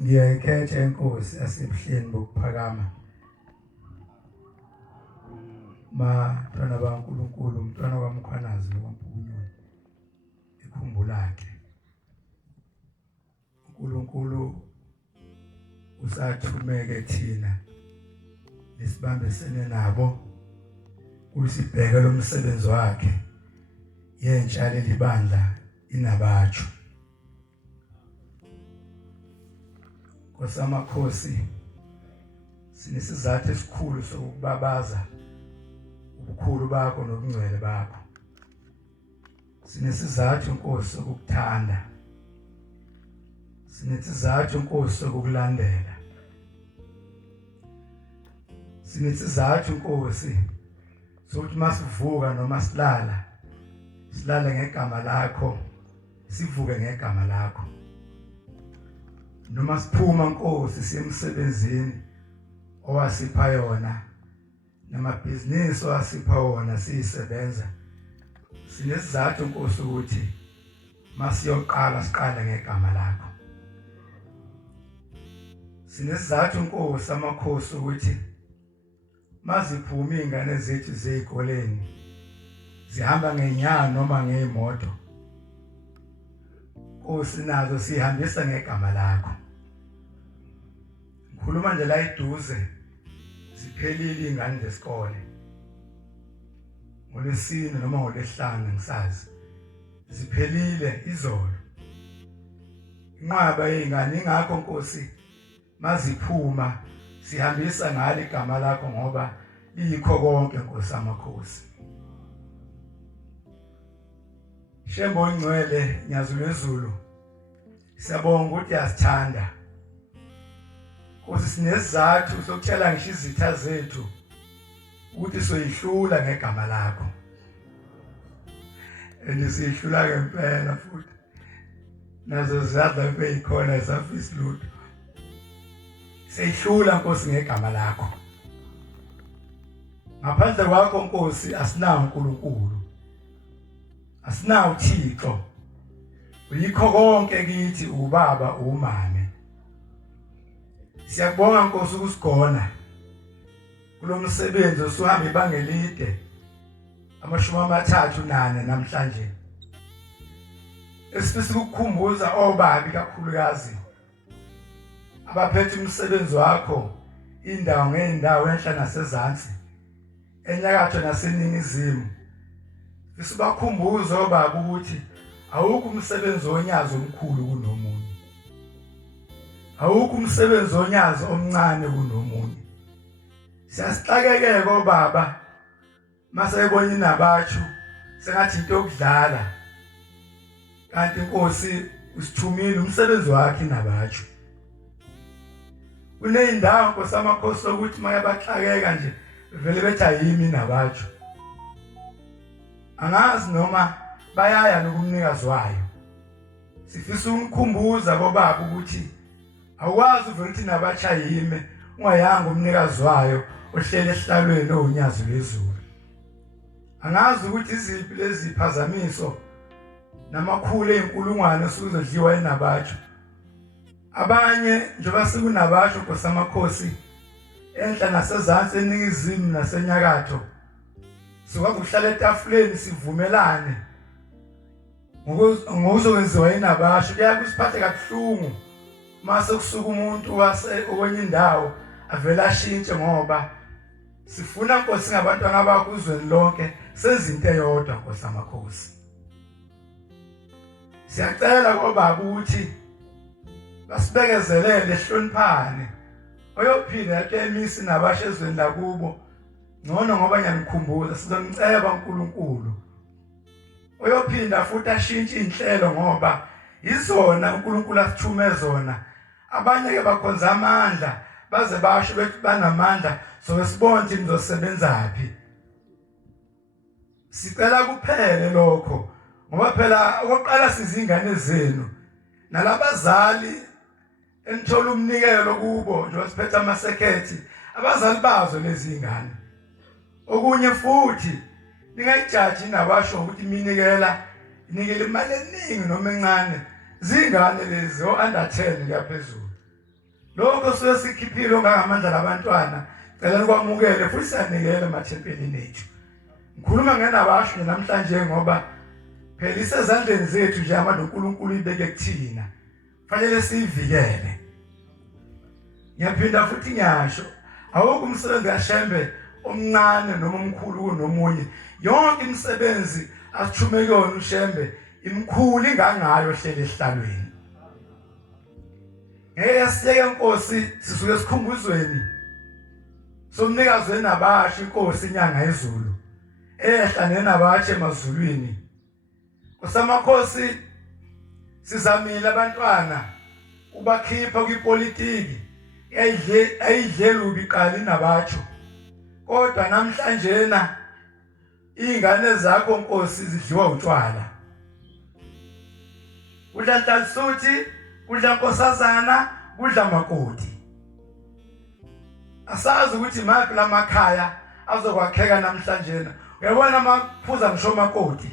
Ngiyayikhetha inkosi asebuhleni bokuphakama. Mntwana kaNkulunkulu, umntwana kaMkhwanazi nokaMpunyoni. Ikhumbula lakhe. uNkulunkulu usathumeke thina nesibambisene nabo kusibheke lo msebenzi wakhe yentsha lelibandla NaBaChu. Kosamakhosi sinesizathu esikhulu sokubabaza ubukhulu bakho nobungcwele bakho. Sinesizathu Nkosi sokukuthanda. Sinesizathu Nkosi sokukulandela. Sinesizathu Nkosi sokuthi masivuka noma silala ngegama lakho, sivuke ngegama lakho. Noma siphuma Nkosi siye emsebenzini owasipha yona, namabhizinisi owasipha wona siyisebenza. Sinesizathu Nkosi ukuthi masiyoqala siqale ngegama lakho. Sinesizathu Nkosi amakhosi ukuthi maziphuma izingane zethu zezikoleni zihamba ngenyanga noma ngemoto, Nkosi nazo sihambisa ngegama lakho. Ngikhuluma nje la eduze ziphelile izingane zesikole. ngoLwesine noma ngoLwesihlanu ngisazi. Ziphelile izolo. Inqaba yezingane ingakho Nkosi maziphuma sihambisa ngale igama lakho ngoba likho konke Nkosi amakhosi. Shembe ongcwele uNyazi Lwezulu, siyabonga ukuthi uyasithanda. Nkosi sinesizathu sokutshela ngisho izitha zethu ukuthi soyihlula ngegama lakho. Siyihlula ngempela futhi. Nazo zadla beyikhona esafisa lutho. Siyihlula Nkosi ngegama lakho. Ngaphandle kwakho Nkosi asinawo uNkulunkulu. Asinawo uThixo. Uyikho konke kithi, ubaba umame. Siyabonga Nkosi ukusigona kulo msebenzi osuhamba ibanga elide, 34 namhlanje. Esifisa ukukhumbuza obabi kakhulukazi abaphethe umsebenzi wakho indawo ngeendawo enhla nasezantsi, enyakatho naseningizimu. Sibakhumbuza obaba ukuthi awukho umsebenzi wonyazi omkhulu kunomunye. Awukho umsebenzi wonyazi omncane kunomunye. Siyasixakekela obaba masayibona NaBaChu sengathi into yokudlala. Kanti Nkosi usithumile umsebenzi wakhe NaBaChu. Kuneyindawo Nkosi amakhosi ukuthi mayabaxakeka nje vele bethi ayimi NaBaChu. Angazi noma bayaya nokumnikazi wayo. Sifisa ukukhumbuza kobaba ukuthi awukwazi uvele ukuthi NaBaChu ayime ungayanga umnikazi wayo ohlele esihlalweni uNyazi Lwezulu. Angazi ukuthi iziphi lezi ziphazamiso namakhulu eyinkulungwane osuzodliwa NaBaChu. Abanye njengoba sikuNaBaChu Nkosi amakhosi enhla nasezantsi, eningizimu nasenyakatho, sokwakuhlala etafuleni sivumelane ngokuzokwenziwa NaBaChu. Kuyakusiphathe kabuhlungu mase kusuka umuntu okwenye indawo avela ashintshe, ngoba sifuna Nkosi ngabantwana bakho uzweni lonke senze into eyodwa Nkosi amakhosi. Siyacela kobaba ukuthi basibekezelele, hloniphane. Oyophinda yakemisi NaBaChu ezweni lakubo ngcono ngoba ngiyamkhumbuza sizomceba uNkulunkulu. Oyophinda futhi ashintshe inhlelo ngoba izona uNkulunkulu asithume zona. Abanye ke bakhonza amandla baze basho bethi banamandla, so sibone ukuthi nizosebenzaphi. Sicela kuphele lokho ngoba phela oqala sizingane zenu nalabazali enithola umnikelo kubo nje siphethe amasekhethi, abazali bazo lezi ingane. Okunye futhi ningayijaji NaBaChu ukuthi minikela inikele imali eningi noma encane. Zingane lezi under 10 kuyaphezulu. lokho suke sikhiphile ongangamandla labantwana cela ukwamukele futhi siyanikele emathempelini ethu. Ngikhuluma ngeNaBaChu namhlanje ngoba phela isezandleni zethu nje amandla uNkulunkulu ibeke kuthina. Fanele sivikele. Ngiyaphinda futhi ngiyasho awukho umsebenzi kaShembe omncane noma omkhulu kunomunye. Yonke imisebenzi asithume kuyona uShembe imkhulu ingangayo hlele ehlalweni. Siyeke Nkosi sisuke esikhumbuzweni somnikazi weNaBaChu inkosi inyanga yezulu ehla neNaBaChu emazulwini. Kusamakhosi sizamile abantwana ubakhipha kwipolitiki ayidlela ubiqala iNaBaChu. Kodwa namhlanje ingane zakho Nkosi zidliwa utshwala. Kudla Ntalisuthi, kudla Nkosazana, kudla makoti. Asazi ukuthi maphi lamakhaya azokwakheka namhlanje. Uyabona amaphuza ngisho makoti.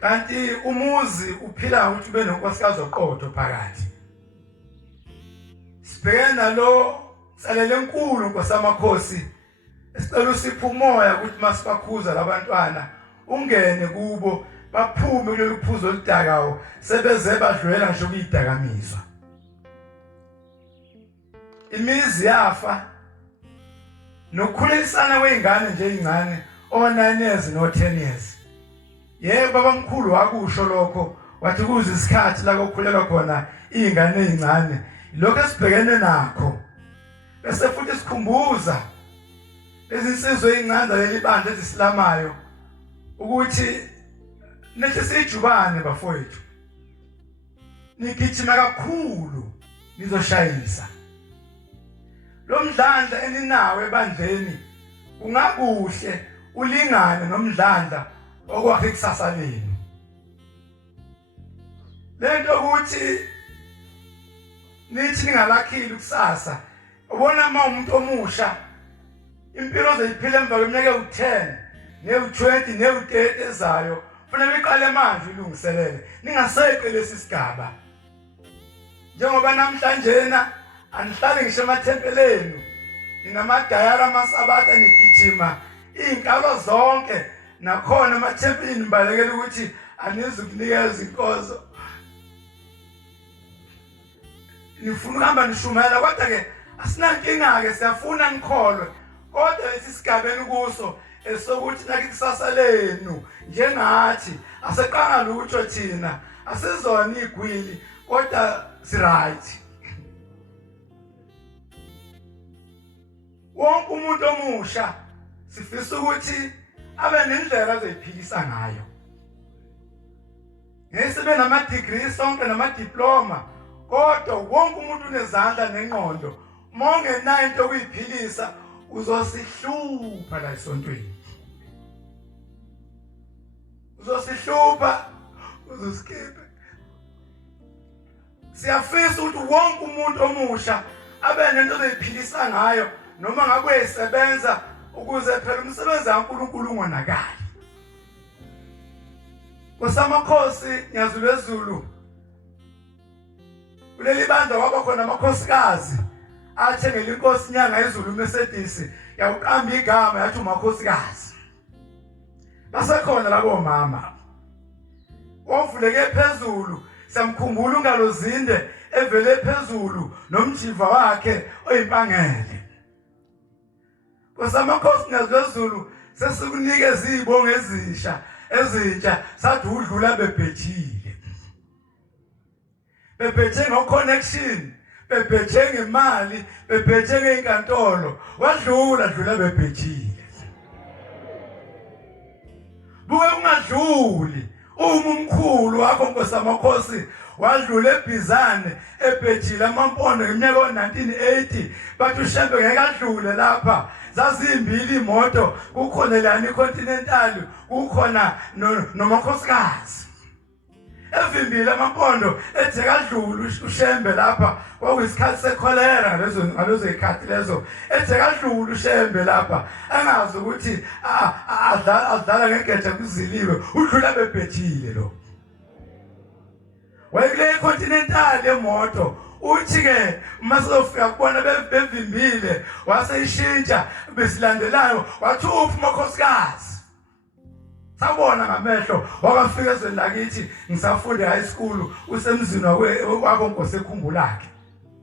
Kanti umuzi uphila ukuthi ube nonkosikazi oqotho phakathi. Sibhekene nalo salele enkulu Nkosi amakhosi. Esicela usiphe umoya ukuthi masibakhuza labantwana ungene kubo baphume kulolu phuzo oludakayo sebeze badlwela ngisho kuyidakamizwa. Imizi yafa nokukhulisana weingane nje ezincane o9 years no10 years. Yebo babamkhulu wakusho lokho wathi kuze isikhathi la kokhulelwa khona izingane ezincane lokho esibhekene nakho. Bese futhi sikhumbuza lezinsizwe ezincane leli bandla ezisilamayo ukuthi nethi sijubane bafowethu. Nigijima kakhulu nizoshayisa. Lo mdlandla eninawo ebandleni ungakuhle ulingane nomdlandla okwakhe ikusasa lenu. Lento ukuthi nithi ningalakhile ikusasa. Ubona uma umuntu omusha impilo zeyiphila emva kweminyaka ewu10 newu20 newu30 ezayo kufanele iqale manje ilungiselele. Ningaseqe lesi sigaba. Njengoba namhlanje anihlale ngisho emathempeleni ninamadayara amasabatha nigijima izinkalo zonke nakhona emathempelini balekela ukuthi anizukunikeza inkozo. Nifuna ukuhamba nishumela kodwa ke asinankinga ke siyafuna nikholwe. Kodwa lesisigabeni kuso esokuthi nakithi kusasa lenu njengathi aseqanga lutho thina asizona igwili kodwa si right. Wonke umuntu omusha sifisa ukuthi abe nendlela azoyiphilisa ngayo. Ngesibe nama degrees sonke nama diploma kodwa wonke umuntu unezandla nengqondo mongenayo into okuyiphilisa uzosihlupha la esontweni. Uzosihlupha uzoskipha. Siyafisa ukuthi wonke umuntu omusha abe nento ozoyiphilisa ngayo noma ngabe esebenza ukuze phela umsebenzi kaNkulunkulu ungonakali. Kusamakhosi nyazi Lwezulu kuleli bandla kwaba khona amakhosikazi athengele inkosi inyanga yezulu Mercedes yawuqamba igama yathi umakhosikazi. Basekhona labo mama wavuleke phezulu samkhumbula ungalozinde evele phezulu nomjiva wakhe oyimpangele. Kusamakhosi nyaZulu sesikunikeza izibongo ezintsha sathi udlula bebhejile. Bebheje ngo-connection, bebheje ngemali, bebheje ngeinkantolo, wadlula bebhejile. Buke ungadluli umkhulu wakho Nkosi amakhosi wadlula eBhizane ebhejile amampondo ngeminyaka o1980 bathi uShembe ngeke adlule lapha. Zazimbili imoto kukhona lana iContinental kukhona nomakhosikazi. Evimbile amampondo ethe kadlula uShembe lapha kwakuyisikhathi sekholera ngalezo izikhathi lezo ethe kadlula uShembe lapha angazi ukuthi adlala ngegeja kuziliwe udlula bebhejile lo. wayekule continental emoto uthi ke masofika kubona bevimbile waseyishintsha besilandelayo wathi uMkhwanazi sabona ngamehlo wakafika ezweni lakithi ngisafunda high school usemzini wakho Nkosi ekhumbulakhe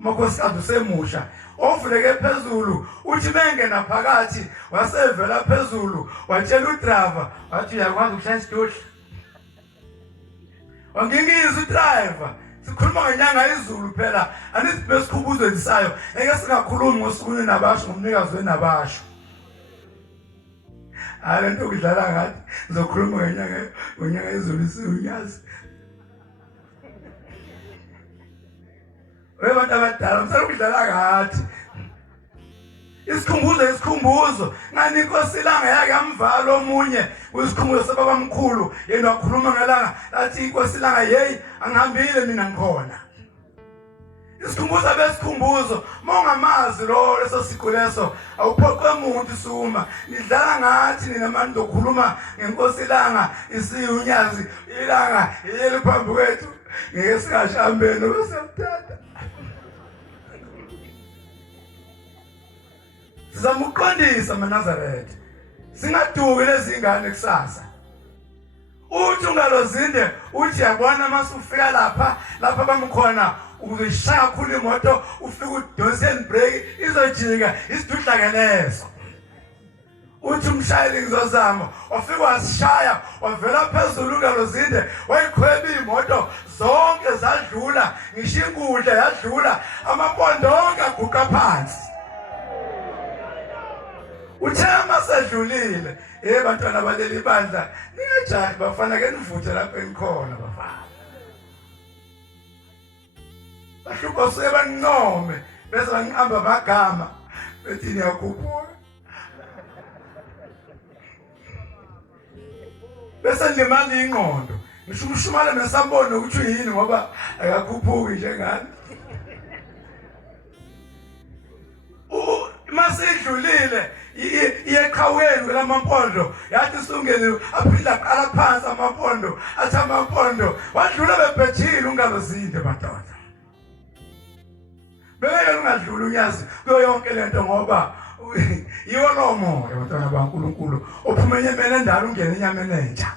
uMkhwanazi usemusha ovuleke phezulu uthi bengena phakathi wasevela phezulu watshela uDriver wathi uyakwazi ukushaya isithuhla wangingizwe uDriver sikhuluma ngenyanga izulu phela anisibe sikhubuzo ndisayo ngeke singakhulumi ngosuku NaBaChu ngomnikazi weNaBaChu lento kudlala ngathi ngizokhuluma ngenyanga izulu uNyazi webantu abadala msalo kudlala ngathi isikhumbuzo ngani Inkosi ilanga yake amvalo omunye kwisikhumbuzo sababamkhulu yena wakhuluma ngelanga lathi Inkosi ilanga hey angihambile mina ngikhona isikhumbuzo besikhumbuzo mongamazi lo leso siqu leso awuphoqwe umuntu suma nidlala ngathi nina manje dokhuluma ngeNkosi ilanga uNyazi ilanga yeli phambi kwethu ngeke singashambeni besiyathatha sizamuqondisa maNazaretha singaduki lezi ngane kusasa uthi ungalozinde uthi yabona masufika lapha bamkhona uzishaya kakhulu imoto ufika udonse brake izojika isidudlakelezo uthi umshayeli ngizozama wafika wasishaya wavela phezulu ungalozinde wayikhweba imoto zonke zadlula ngisho inkundla yadlula amampondo onke aguqa phansi uthema sedlulile bantwana baleli bandla ningajahi bafana ke nivuthe lapha enikhona bafana bahluko sebancome bese bangihamba amagama bethi niyakhuphuka bese ndimali ingqondo ngisho umshumala nesambona ukuthi yini ngoba akakhuphuki njengani masidlulile iyeqhaweni lamampondo yathi sungene aphinda aqala phansi amampondo athi amampondo wadlula bebhethile ungalozinde madoda beke ungadlula uNyazi kuyo yonke lento ngoba yiwo lo moya bantwana baNkulunkulu ophumenye emene ndalo ungena enyameni entsha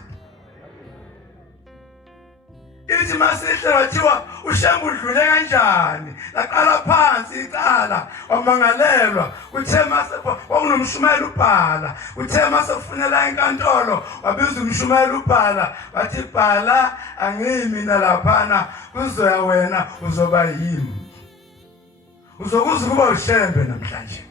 ithi masihle wathiwa uShembe udlule kanjani laqala phansi icala wamangalelwa kuthe masepho kwakunomshumayeli ubhala kuthe masefunela enkantolo wabiza umshumayeli ubhala wathi bhala angimi mina laphana kuzoya wena uzoba yimi uzokuza kuba uShembe namhlanje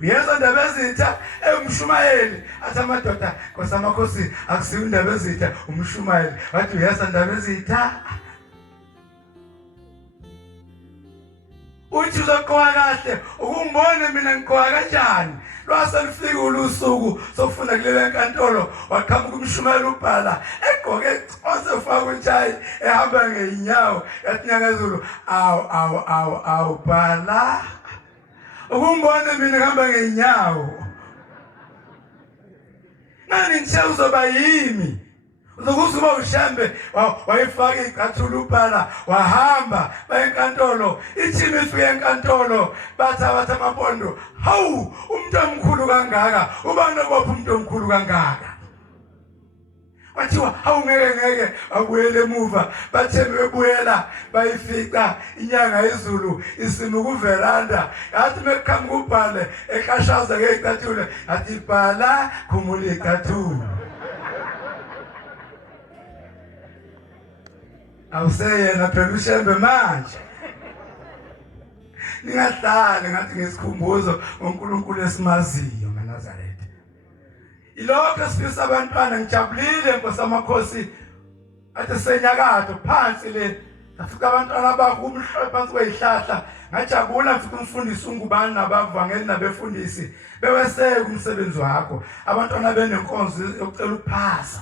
uyeza indaba ezitha umshumayeli athi amadoda kosamakhosi akusiyo indaba ezitha umshumayeli wathi uyeza indaba ezitha uthi uzoqoka kahle ukungibone mina ngiqoka kanjani lwaselifika usuku sokufunda kule enkantolo waqhamuka umshumayeli ubhala egqoke osefaka utshayi ehamba ngeenyawo yathi nyangezulu awu bhala ukungibona mina ngihamba ngeenyawo nani nje uzoba yimi uzokuzuba uShembe wayifaka iqathula ubhala wahamba bayenkantolo ithini ifike enkantolo bathi amampondo hawu umuntu omkhulu kangaka ubani obopha umuntu omkhulu kangaka wathiwa hawu ngeke abuyele emuva bathe bebuyela bayifica inyanga izulu isima kuveranda yathi mekhamuka ubhale ekhashaza ngeqathule athi bhala khumula iqathule awuseyena phela uShembe manje ningahlali ngathi ngesikhumbuzo uNkulunkulu esimaziyo maNazaretha ilokho sifisa abantwana ngijabulile Nkosi amakhosi athi senyakatho phansi le afika abantwana bakho umhlophe phansi kwezihlahla ngajabula mfika umfundisi ungubani nabavangeli nabefundisi beweseke umsebenzi wakho abantwana benenkonzo yokucela ukuphasa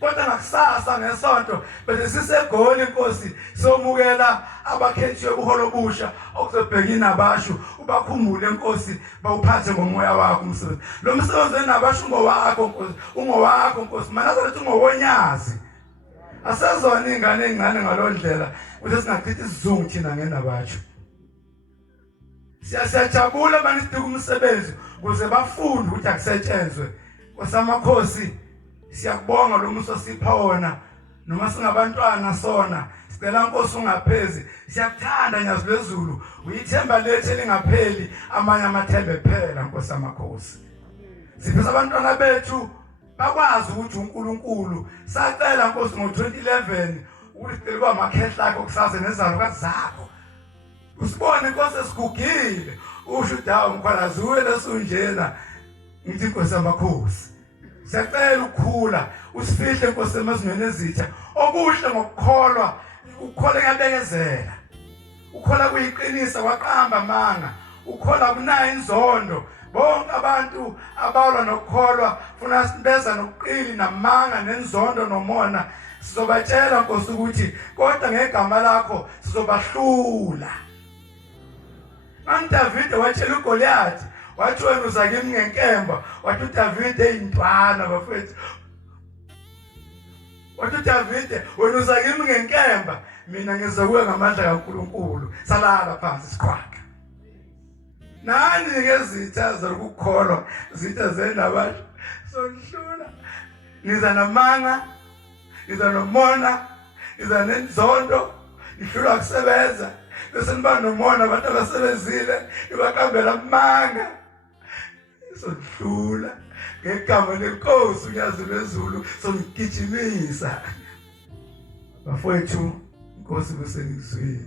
kodwa ngakusasa ngesonto bese sisegoli Nkosi somukela abakhethiwe ubuholo busha okuzobheka iNaBaChu ubakhumbule Nkosi bawuphathe ngomoya wakho umsebenzi lo msebenzi weNaBaChu ngowakho Nkosi ungowakho Nkosi maNazaretha ungowoNyazi Asezona ingane ezincane ngalondlela ukuthi singachithi isizungu thina ngeNaBaChu. Siyajabula manje sidika umsebenzi ukuze bafunde ukuthi akusetshenzwe. Kosamakhosi siyakubonga lo muso sipha wona noma singabantwana sona sicela Nkosi ungaphezi siyakuthanda nyazi Lwezulu uyithemba lethu elingapheli amanye amathembe phela Nkosi amakhosi. Sifisa abantwana bethu bakwazi ukuthi uNkulunkulu sacela Nkosi ngo2011 ukuthi sicela kuba amakhehla akho kusaze nezalukazi zakho. Usibone Nkosi esigugile usho Judiya Mkhwanazi lesunjena ngithi Nkosi amakhosi. Siyacela ukukhula usifihle Nkosi emazweni ezitha okuhle ngokukholwa ukukhola yabekezela ukukhola kuyiqinisa kwaqamba amanga ukukhola kunayo inzondo bonke abantu abalwa nokukholwa funa sibeza nokuqili namanga nenzondo nomona sizobatshela Nkosi ukuthi kodwa ngegama lakho sizobahlula. David watshela uGoliath wathi wena uza kimi ngenkemba wathi David eyintwana bafethu wathi David wena uza kimi ngenkemba mina ngizokuya ngamandla kaNkulunkulu salala phansi siqhwaqa. Nani ngezitha zokukholwa zitha zeNaBaChu sonhlula niza namanga niza nomona niza nenzondo nihlula kusebenza bese niba nomona abantu abasebenzile ibakambela amanga sonhlula ngegama leNkosi uNyazi Lwezulu songigijimisa bafowethu Nkosi kusengizwini.